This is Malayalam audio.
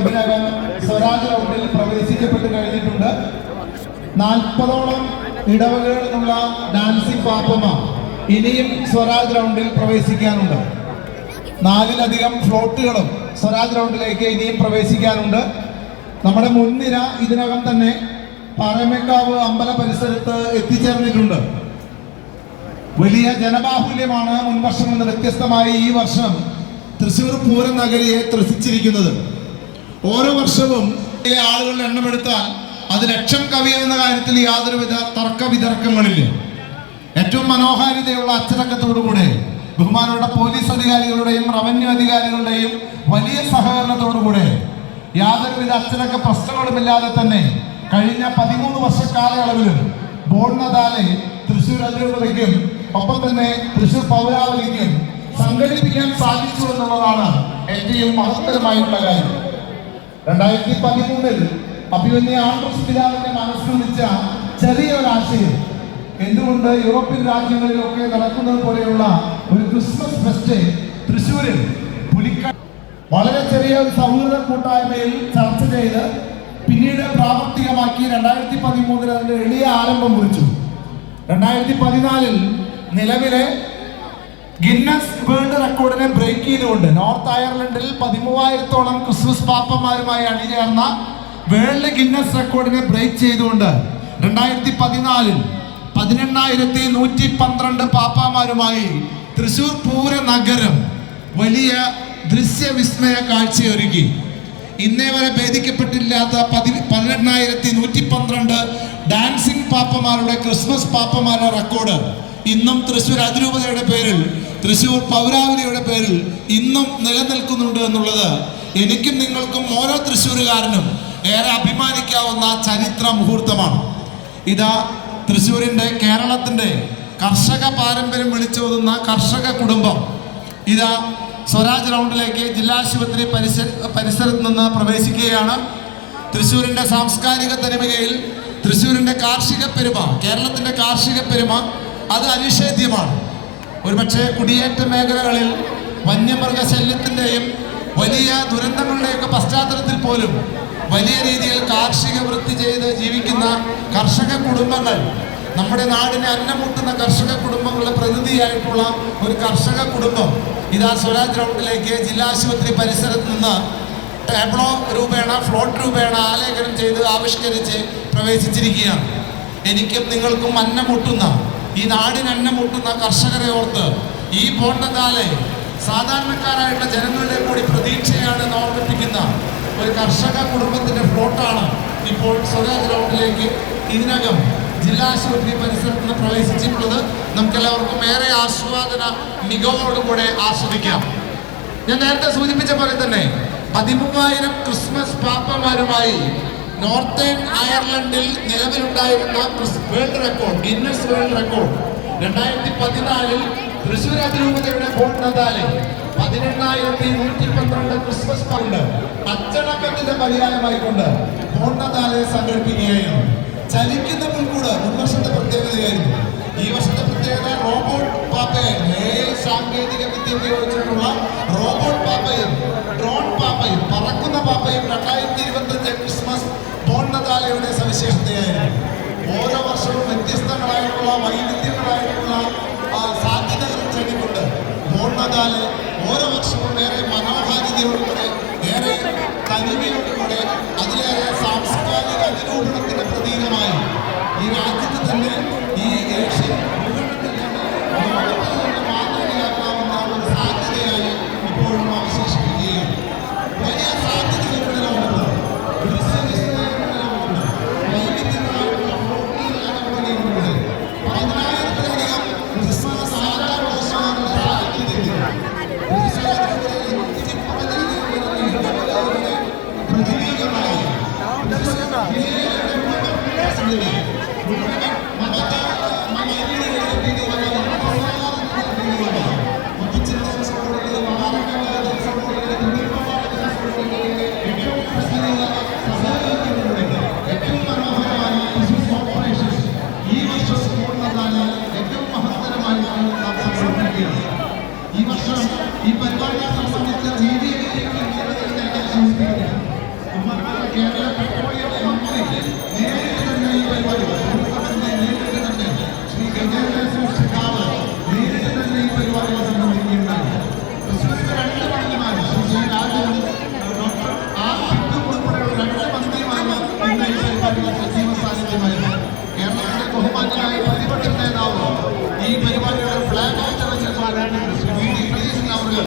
ഇതിനകം സ്വരാജ് റൗണ്ടിൽ പ്രവേശിക്കപ്പെട്ട് കഴിഞ്ഞിട്ടുണ്ട്. നാൽപ്പതോളം ഇടവകകളിൽ ഡാൻസിംഗ് പാപ്പമ്മ ഇനിയും സ്വരാജ് റൗണ്ടിൽ പ്രവേശിക്കാനുണ്ട്. നാലിലധികം ഫ്ലോട്ടുകളും സ്വരാജ് റൗണ്ടിലേക്ക് ഇനിയും പ്രവേശിക്കാനുണ്ട്. നമ്മുടെ മുൻനിര ഇതിനകം തന്നെ പാറമേക്കാവ് അമ്പല പരിസരത്ത് എത്തിച്ചേർന്നിട്ടുണ്ട്. വലിയ ജനബാഹുല്യമാണ് മുൻവർഷം നിന്ന് വ്യത്യസ്തമായി ഈ വർഷം തൃശ്ശൂർ പൂരം നഗരിയെ ത്രസിച്ചിരിക്കുന്നത്. ഓരോ വർഷവും ആളുകളുടെ എണ്ണമെടുത്താൽ അത് ലക്ഷം കവിയുന്ന കാര്യത്തിൽ യാതൊരുവിധ തർക്ക വിതർക്കങ്ങളില്ല. ഏറ്റവും മനോഹാരിതയുള്ള അച്ചടക്കത്തോടുകൂടെ ബഹുമാനപ്പെട്ട പോലീസ് അധികാരികളുടെയും റവന്യൂ അധികാരികളുടെയും വലിയ സഹകരണത്തോടുകൂടെ യാതൊരുവിധ അച്ചടക്ക പ്രശ്നങ്ങളുമില്ലാതെ തന്നെ കഴിഞ്ഞ പതിമൂന്ന് വർഷ കാലയളവിലും ബോർണദാലെ തൃശ്ശൂർ അതിരൂപതയ്ക്കും ഒപ്പം തന്നെ തൃശ്ശൂർ പൗരാവലിക്കും സംഘടിപ്പിക്കാൻ സാധിച്ചു എന്നുള്ളതാണ് ഏറ്റവും മഹത്തരമായിട്ടുള്ള കാര്യം. രണ്ടായിരത്തി പതിമൂന്നിൽ അഭിമന്യ ആൻഡ്രസ് പിതാവിന്റെ മനസ്സിൽ ചെറിയൊരാശയം എന്തുകൊണ്ട് യൂറോപ്യൻ രാജ്യങ്ങളിലൊക്കെ നടക്കുന്നത് പോലെയുള്ള ഒരു ക്രിസ്മസ് ഫെസ്റ്റ് തൃശ്ശൂരിൽ പുലിക്ക വളരെ ചെറിയ ഒരു സൗഹൃദ കൂട്ടായ്മയിൽ ചർച്ച ചെയ്ത് പിന്നീട് പ്രാവർത്തികമാക്കി രണ്ടായിരത്തി പതിമൂന്നിൽ അതിന്റെ എളിയ ആരംഭം കുറിച്ചു. രണ്ടായിരത്തി പതിനാലിൽ നിലവിലെ ഗിന്നസ് വേൾഡ് റെക്കോർഡിനെ ബ്രേക്ക് ചെയ്തുകൊണ്ട് നോർത്ത് അയർലൻഡിൽ പതിമൂവായിരത്തോളം ക്രിസ്മസ് പാപ്പന്മാരുമായി അണിചേർന്ന വേൾഡ് ഗിന്നസ് റെക്കോർഡിനെ ബ്രേക്ക് ചെയ്തുകൊണ്ട് രണ്ടായിരത്തി പതിനാലിൽ പതിനെണ്ണായിരത്തി നൂറ്റി പന്ത്രണ്ട് പാപ്പാമാരുമായി തൃശൂർ പൂര നഗരം വലിയ ദൃശ്യവിസ്മയ കാഴ്ചയൊരുക്കി. ഇന്നേ വരെ ഭേദിക്കപ്പെട്ടില്ലാത്ത പതി പതിനെണ്ണായിരത്തി നൂറ്റി പന്ത്രണ്ട് ഡാൻസിംഗ് പാപ്പമാരുടെ ക്രിസ്മസ് പാപ്പമാരുടെ റെക്കോർഡ് ഇന്നും തൃശ്ശൂർ അതിരൂപതയുടെ പേരിൽ തൃശ്ശൂർ പൗരാവലിയുടെ പേരിൽ ഇന്നും നിലനിൽക്കുന്നുണ്ട് എന്നുള്ളത് എനിക്കും നിങ്ങൾക്കും ഓരോ തൃശ്ശൂരുകാരനും ഏറെ അഭിമാനിക്കാവുന്ന ചരിത്ര മുഹൂർത്തമാണ്. ഇതാ തൃശ്ശൂരിന്റെ കേരളത്തിന്റെ കർഷക പാരമ്പര്യം വിളിച്ചോതുന്ന കർഷക കുടുംബം. ഇതാ സ്വരാജ് റൗണ്ടിലേക്ക് ജില്ലാശുപത്രി പരിസര പരിസരത്ത് നിന്ന് പ്രവേശിക്കുകയാണ്. തൃശ്ശൂരിന്റെ സാംസ്കാരിക തനിമയിൽ തൃശ്ശൂരിന്റെ കാർഷിക പെരുമ കേരളത്തിന്റെ കാർഷിക പെരുമ അത് അനിഷേധ്യമാണ്. ഒരുപക്ഷെ കുടിയേറ്റ മേഖലകളിൽ വന്യമൃഗ ശല്യത്തിന്റെയും വലിയ ദുരന്തങ്ങളുടെയൊക്കെ പശ്ചാത്തലത്തിൽ പോലും വലിയ രീതിയിൽ കാർഷിക വൃത്തി ചെയ്ത് ജീവിക്കുന്ന കർഷക കുടുംബങ്ങൾ നമ്മുടെ നാടിനെ അന്നമൂട്ടുന്ന കർഷക കുടുംബങ്ങളുടെ പ്രതിനിധിയായിട്ടുള്ള ഒരു കർഷക കുടുംബം ഇതാ സ്വരാജ് ഗ്രൗണ്ടിലേക്ക് ജില്ലാ ആശുപത്രി പരിസരത്ത് നിന്ന് ടാബ്ലോ രൂപേണ ഫ്ലോട്ട് രൂപേണ ആലേഖനം ചെയ്ത് ആവിഷ്കരിച്ച് പ്രവേശിച്ചിരിക്കുകയാണ്. എനിക്കും നിങ്ങൾക്കും അന്നമുട്ടുന്ന ഈ നാടിന് മുട്ടുന്ന കർഷകരെ ഓർത്ത് ഈ പോണ്ടത്താലെ സാധാരണക്കാരായിട്ടുള്ള ജനങ്ങളുടെ കൂടി പ്രതീക്ഷയാണ് ഓർമ്മിപ്പിക്കുന്ന ഒരു കർഷക കുടുംബത്തിന്റെ ഫ്ലോട്ടാണ് ഇപ്പോൾ സ്വരാജ് ഗ്രൗണ്ടിലേക്ക് ഇതിനകം ജില്ലാശുപത്രി പരിസരത്ത് നിന്ന് പ്രവേശിച്ചിട്ടുള്ളത്. നമുക്കെല്ലാവർക്കും ഏറെ ആസ്വാദന മികവോടുകൂടെ ആസ്വദിക്കാം. ഞാൻ നേരത്തെ സൂചിപ്പിച്ച പോലെ തന്നെ പതിമൂവായിരം ക്രിസ്മസ് പാപ്പമാരുമായി നോർത്തേൺ അയർലൻഡിൽ നിലവിലുണ്ടായിരുന്ന world record Guinness world record. രണ്ടായിരത്തി പതിനാലിൽ തൃശൂർ അതിരൂപതയുടെ ഫോട്ടോ പതിനെണ്ണായിരത്തി നൂറ്റി പന്ത്രണ്ട് ക്രിസ്മസ് പണ്ട്. അച്ചടക്കത്തിന്റെ പര്യായമായിക്കൊണ്ട് നദാലെ സംഘടിപ്പിക്കുകയായിരുന്നു. ചലിക്കുന്ന മുൻകൂട് മുൻവർഷത്തെ പ്രത്യേകതയായിരുന്നു. ഈ വർഷത്തെ പ്രത്യേകത റോബോട്ട് പാപ്പയായിരുന്നു ഏ സാങ്കേതിക വിദ്യ ഉപയോഗിച്ചിട്ടുള്ള ആ, സാധ്യതകൾ ചെടിക്കൊണ്ട്. ബോണ്ണതാല ഓരോ വർഷവും ഏറെ മനോഹാരിതയോടുകൂടെ ഏറെ തനിമയോടുകൂടെ 감사합니다.